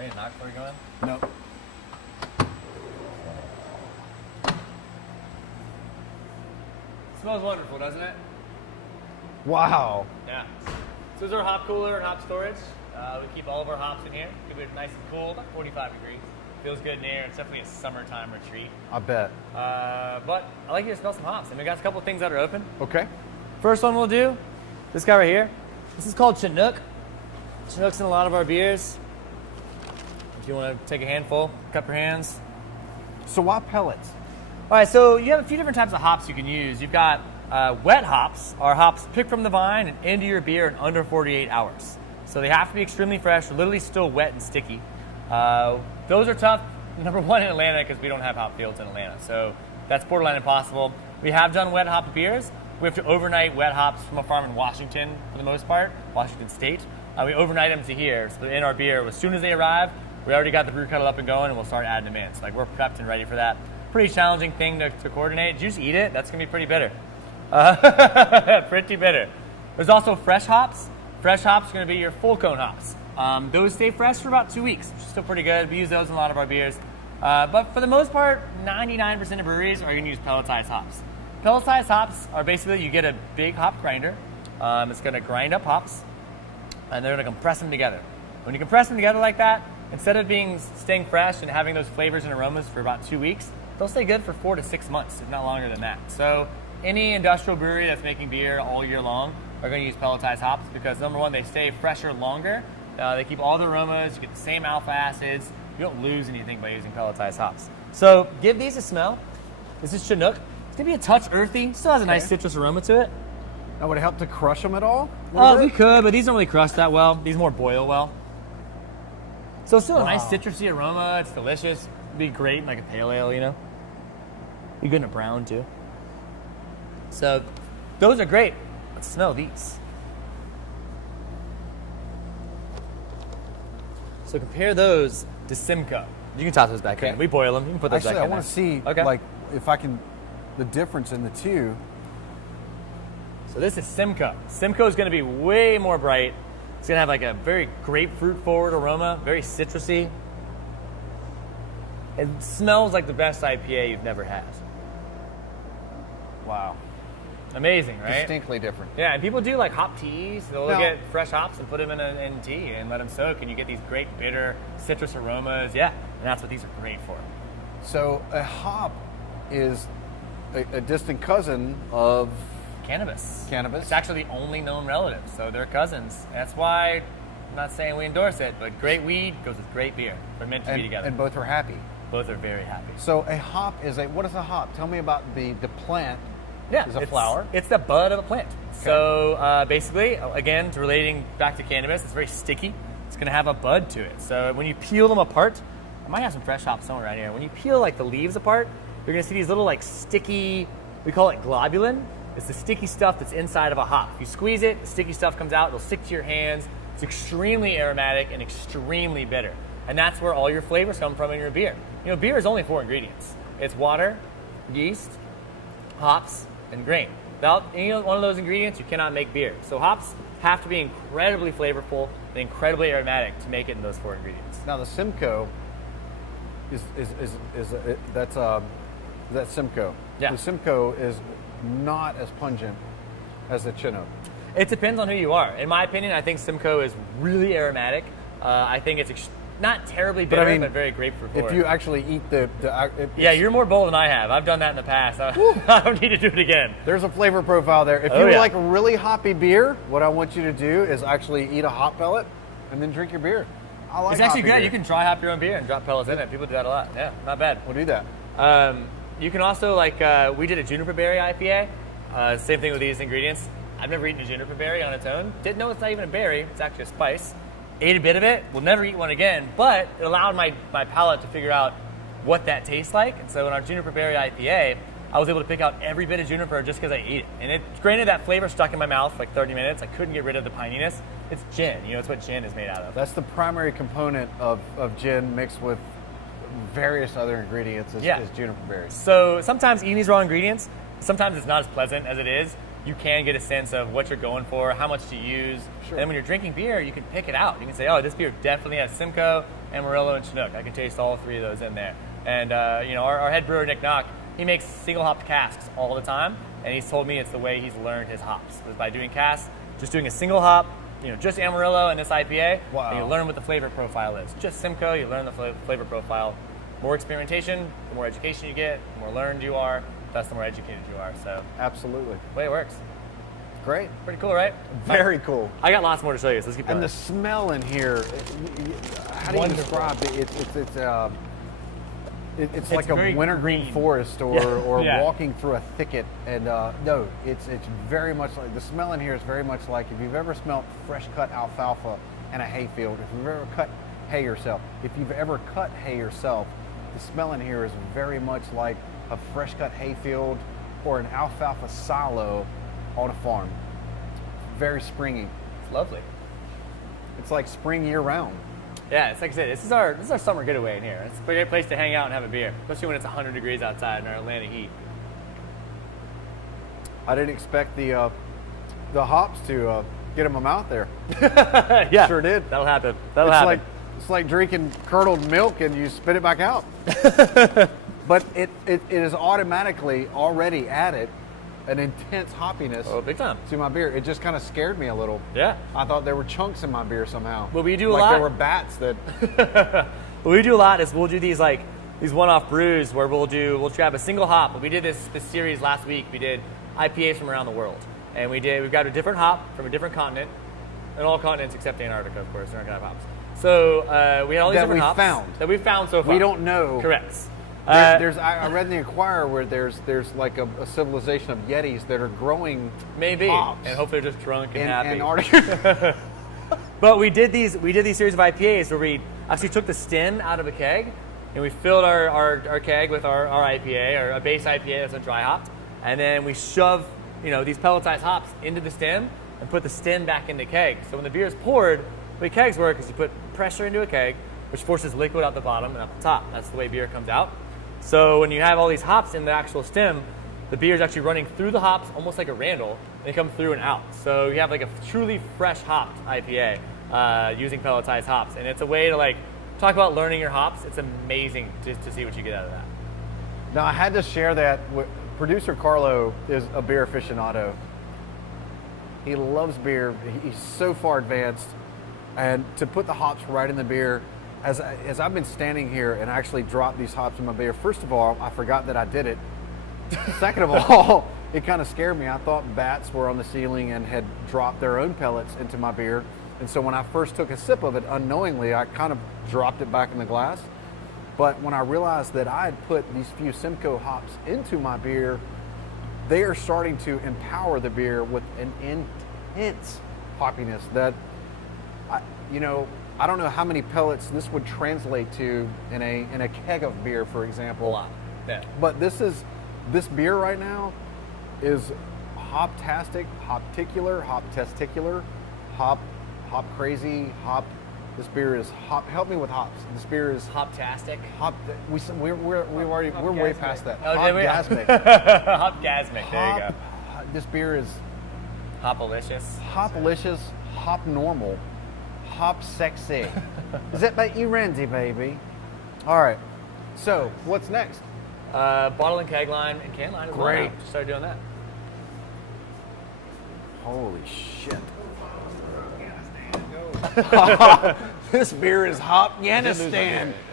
Any knock before you go in? No. Smells wonderful, doesn't it? Wow. Yeah. So this is our hop cooler and hop storage. We keep all of our hops in here. Keep it nice and cool, about 45 degrees. Feels good in here. It's definitely a summertime retreat. I bet. But I like you to smell some hops. And we got a couple of things that are open. Okay. First one we'll do, this guy right here. This is called Chinook. Chinook's in a lot of our beers. If you want to take a handful, cup your hands. So why pellets? All right, so you have a few different types of hops you can use. You've got wet hops, are hops picked from the vine and into your beer in under 48 hours. So they have to be extremely fresh, literally still wet and sticky. Those are tough, number one in Atlanta, because we don't have hop fields in Atlanta. So that's borderline impossible. We have done wet hop beers. We have to overnight wet hops from a farm in Washington for the most part, Washington State. We overnight them to here, so in our beer. As soon as they arrive, we already got the brew kettle up and going, and we'll start adding them in. So like we're prepped and ready for that. Pretty challenging thing to coordinate. Did you just eat it? That's gonna be pretty bitter. Pretty bitter. There's also fresh hops. Fresh hops are gonna be your full cone hops. Those stay fresh for about 2 weeks, which is still pretty good. We use those in a lot of our beers. But for the most part, 99% of breweries are gonna use pelletized hops. Pelletized hops are basically, you get a big hop grinder. It's gonna grind up hops, and they're gonna compress them together. When you compress them together like that, instead of staying fresh and having those flavors and aromas for about 2 weeks, they'll stay good for 4 to 6 months, if not longer than that. So any industrial brewery that's making beer all year long are going to use pelletized hops because, number one, they stay fresher longer. They keep all the aromas. You get the same alpha acids. You don't lose anything by using pelletized hops. So give these a smell. This is Chinook. It's going to be a touch earthy. Still has a nice citrus aroma to it. Now, would it help to crush them at all? We could, but these don't really crush that well. These more boil well. So it's still a nice citrusy aroma. It's delicious. It'd be great in like a pale ale, you know? Be good in a brown too. So those are great. Let's smell these. So compare those to Simcoe. You can toss those back in. We boil them. You can put those back in. Actually, I want to see like if I can the difference in the two. So this is Simcoe. Simcoe is going to be way more bright. It's going to have like a very grapefruit forward aroma, very citrusy. It smells like the best IPA you've never had. Wow. Amazing, right? Distinctly different. Yeah, and people do like hop teas. They'll get fresh hops and put them in tea and let them soak, and you get these great bitter citrus aromas. Yeah, and that's what these are great for. So a hop is a distant cousin of cannabis. Cannabis. It's actually the only known relative, so they're cousins. That's why I'm not saying we endorse it, but great weed goes with great beer. They're meant to be together. And both are happy. Both are very happy. So a hop is what is a hop? Tell me about the plant. Yeah, it's a flower. It's the bud of a plant. Okay. So basically, again, relating back to cannabis, it's very sticky. It's going to have a bud to it. So when you peel them apart, I might have some fresh hops somewhere around here. When you peel like the leaves apart, you're going to see these little like sticky, we call it globulin. It's the sticky stuff that's inside of a hop. If you squeeze it, the sticky stuff comes out. It'll stick to your hands. It's extremely aromatic and extremely bitter. And that's where all your flavors come from in your beer. You know, beer is only 4 ingredients. It's water, yeast, hops, and grain. Without any one of those ingredients, you cannot make beer. So hops have to be incredibly flavorful and incredibly aromatic to make it in those 4 ingredients. Now the Simcoe that's Simcoe. Yeah. The Simcoe is not as pungent as the Chinook. It depends on who you are. In my opinion, I think Simcoe is really aromatic. I think it's not terribly bitter, but very grapefruit forward. If you actually eat yeah, you're more bold than I have. I've done that in the past. I don't need to do it again. There's a flavor profile there. If you like really hoppy beer, what I want you to do is actually eat a hop pellet and then drink your beer. I like it's actually good. Beer. You can dry hop your own beer and drop pellets in it. People do that a lot. Yeah, not bad. We'll do that. You can also, we did a juniper berry IPA. Same thing with these ingredients. I've never eaten a juniper berry on its own. Didn't know it's not even a berry. It's actually a spice. Ate a bit of it. Will never eat one again. But it allowed my palate to figure out what that tastes like. And so in our juniper berry IPA, I was able to pick out every bit of juniper just because I ate it. And granted, that flavor stuck in my mouth for like 30 minutes. I couldn't get rid of the pininess. It's gin. You know, it's what gin is made out of. That's the primary component of gin mixed with various other ingredients is juniper berries. So sometimes eating these raw ingredients, sometimes it's not as pleasant as it is. You can get a sense of what you're going for, how much to use. Sure. And when you're drinking beer, you can pick it out. You can say, oh, this beer definitely has Simcoe, Amarillo, and Chinook. I can taste all three of those in there. And our head brewer Nick Knock, he makes single hopped casks all the time, and he's told me it's the way he's learned his hops was by doing casks, just doing a single hop, just Amarillo and this IPA. Wow. And you learn what the flavor profile is. Just Simcoe, you learn the flavor profile. More experimentation, the more education you get, the more learned you are, thus the more educated you are. So Absolutely. the way it works. Great. Pretty cool, right? Very cool. I got lots more to show you, so let's keep going. And the smell in here, how do you describe it? It's like a very wintergreen green. forest or Yeah. walking through a thicket. And no, it's very much like, the smell in here is very much like if you've ever smelled fresh cut alfalfa in a hayfield, if you've ever cut hay yourself, the smell in here is very much like a fresh cut hayfield or an alfalfa silo on a farm. Very springy. It's lovely. It's like spring year round. Yeah, it's like I said, this is our summer getaway in here. It's a great place to hang out and have a beer, especially when it's 100 degrees outside in our Atlanta heat. I didn't expect the hops to get in my mouth there. Yeah, Sure did. That'll happen. That'll happen. It's like drinking curdled milk and you spit it back out. But it is automatically already added an intense hoppiness Big time. to my beer. It just kind of scared me a little. Yeah. I thought there were chunks in my beer somehow. Well, we do a like lot. there were bats that. What we do a lot is we'll do these one-off brews where we'll grab a single hop. We did this series last week. We did IPAs from around the world, and we've got a different hop from a different continent, and all continents except Antarctica, of course. They're not gonna have hops. So we had all these different hops that we found so far. We don't know. Correct. I read in the Inquirer where there's like a civilization of Yetis that are growing maybe, hops and hopefully they're just drunk and in happy. Antarctica. But we did these series of IPAs where we actually took the stem out of a keg and we filled our keg with our IPA or a base IPA that's a dry hopped, and then we shove these pelletized hops into the stem and put the stem back in the keg. So when the beer is poured, the way kegs work is you put pressure into a keg, which forces liquid out the bottom and out the top. That's the way beer comes out. So when you have all these hops in the actual stem, the beer is actually running through the hops almost like a Randall, and they come through and out. So you have like a truly fresh hopped IPA using pelletized hops, and it's a way to talk about learning your hops. It's amazing just to see what you get out of that. Now I had to share that with producer Carlo is a beer aficionado. He loves beer. He's so far advanced, and to put the hops right in the beer. As I've been standing here and actually dropped these hops in my beer, first of all, I forgot that I did it. Second of all, it kind of scared me. I thought bats were on the ceiling and had dropped their own pellets into my beer. And so when I first took a sip of it, unknowingly, I kind of dropped it back in the glass. But when I realized that I had put these few Simcoe hops into my beer, they are starting to empower the beer with an intense hoppiness that, I don't know how many pellets this would translate to in a keg of beer, for example. A lot. Yeah. But this beer right now is hop-tastic, hop-ticular, hop-testicular, hop crazy, hop. This beer is hop. Help me with hops. This beer is Hop-tastic. hop. We're way past that. Oh, did we? Hop-gasmic. Hop-gasmic. There you go. This beer is Hopalicious. hop-alicious, hop-normal, hop-sexy. Is that about you, Renzi, baby? All right. So, what's next? Bottle and keg line and can line as well. Great. Just started doing that. Holy shit. This beer is Hop Yanistan.